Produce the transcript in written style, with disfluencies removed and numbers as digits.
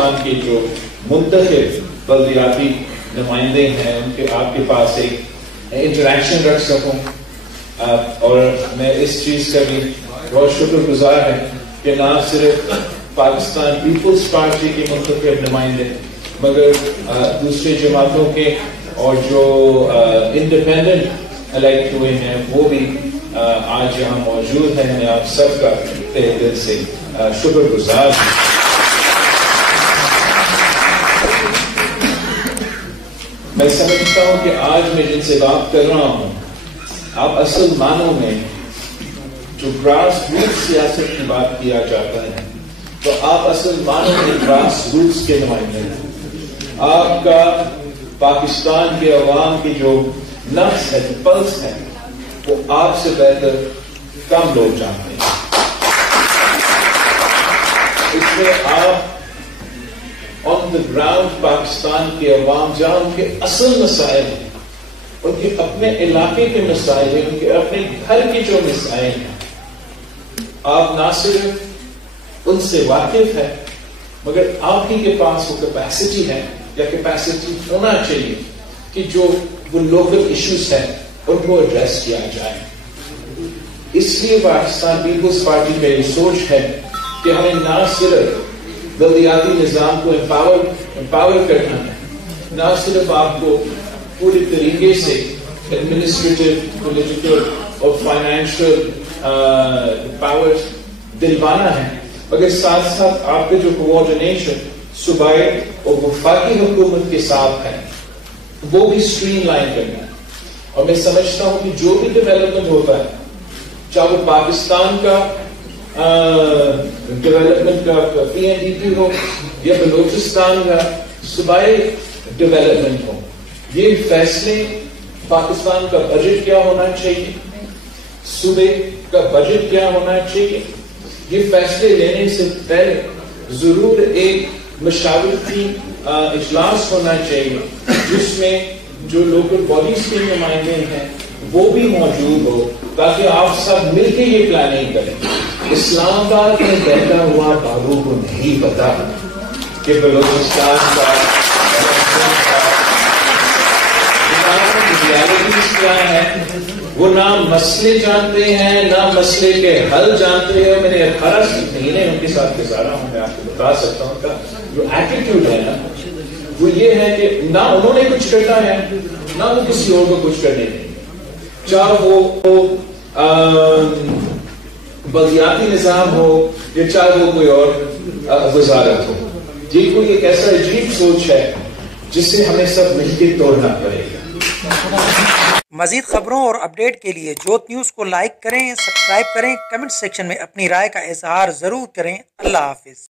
بلوچستان کے جو منتخب بلدیاتی نمائندے ہیں ان کے آپ کے پاس ایک انٹریکشن رکھ سکوں. اور میں اس چیز کا بھی بہت شکر گزار ہے کہ نہ صرف پاکستان پیپلز پارٹی کے منتخب نمائندے مگر دوسرے جماعتوں کے اور جو انڈیپینڈنٹ الیکٹ ہوئے ہیں وہ بھی آج یہاں موجود ہیں. میں آپ سب کا تہ دل سے شکر گزار ہوں. میں سمجھتا ہوں کہ آج میں جن سے بات کر رہا ہوں آپ اصل معنوں میں جو گراس روٹ سیاست کی بات کیا جاتا ہے تو آپ اصل معنوں میں گراس روٹس کے نمائندے ہیں. آپ کا پاکستان کے عوام کی جو نفس ہے جو پلس ہے وہ آپ سے بہتر کم لوگ جانتے ہیں. اس میں آپ آن دا گراؤنڈ پاکستان کے عوام جہاں ان کے اصل مسائل ہیں ان کے اپنے علاقے کے مسائل ہیں ان کے اپنے گھر کے جو مسائل ہیں آپ نہ صرف ان سے واقف ہیں مگر آپ ہی کے پاس وہ کیپیسٹی ہے یا کیپیسٹی ہونا چاہیے کہ جو وہ لوکل ایشوز ہیں ان کو ایڈریس کیا جائے. اس لیے پاکستان پیپلز پارٹی کا یہ سوچ ہے کہ ہمیں نہ صرف بلدیاتی نظام کو امپاور کرنا ہے نہ صرف آپ کو پوری طریقے سے ایڈمنسٹریٹو پولیٹیکل اور فائنینشیل پاور دلوانا ہے مگر ساتھ ساتھ آپ کے جو کوآرڈینیشن صوبائی اور وفاقی حکومت کے ساتھ ہے وہ بھی اسٹریم لائن کرنا ہے. اور میں سمجھتا ہوں کہ جو بھی ڈیولپمنٹ ہوتا ہے چاہے وہ پاکستان کا ڈیولپمنٹ کا پی این ڈی پی ہو یا بلوچستان کا صوبائی ڈیولپمنٹ ہو یہ فیصلے پاکستان کا بجٹ کیا ہونا چاہیے صوبے کا بجٹ کیا ہونا چاہیے یہ فیصلے لینے سے پہلے ضرور ایک مشاورتی اجلاس ہونا چاہیے جس میں جو لوکل باڈیز کے نمائندے ہیں وہ بھی موجود ہو تاکہ آپ سب مل کے یہ پلاننگ کریں. اسلام آباد میں بیٹھا ہوا بابو کو نہیں پتا کہ بلوچستان کا کیا ہے. وہ نہ مسئلے جانتے ہیں نہ مسئلے کے حل جانتے ہیں. میں نے 18 مہینے ان کے ساتھ گزارا ہوں. میں آپ کو بتا سکتا ہوں کا جو ایٹیٹیوڈ ہے نا وہ یہ ہے کہ نہ انہوں نے کچھ کرنا ہے نہ وہ کسی اور کو کچھ کرنے دیں. چاہے وہ بلدیاتی نظام ہو یا چاہے وہ کوئی اور وزارت ہو. یہ کوئی ایک ایسا عجیب سوچ ہے جسے ہمیں سب مل کے توڑنا پڑے گا. مزید خبروں اور اپڈیٹ کے لیے جوت نیوز کو لائک کریں، سبسکرائب کریں، کمنٹ سیکشن میں اپنی رائے کا اظہار ضرور کریں. اللہ حافظ.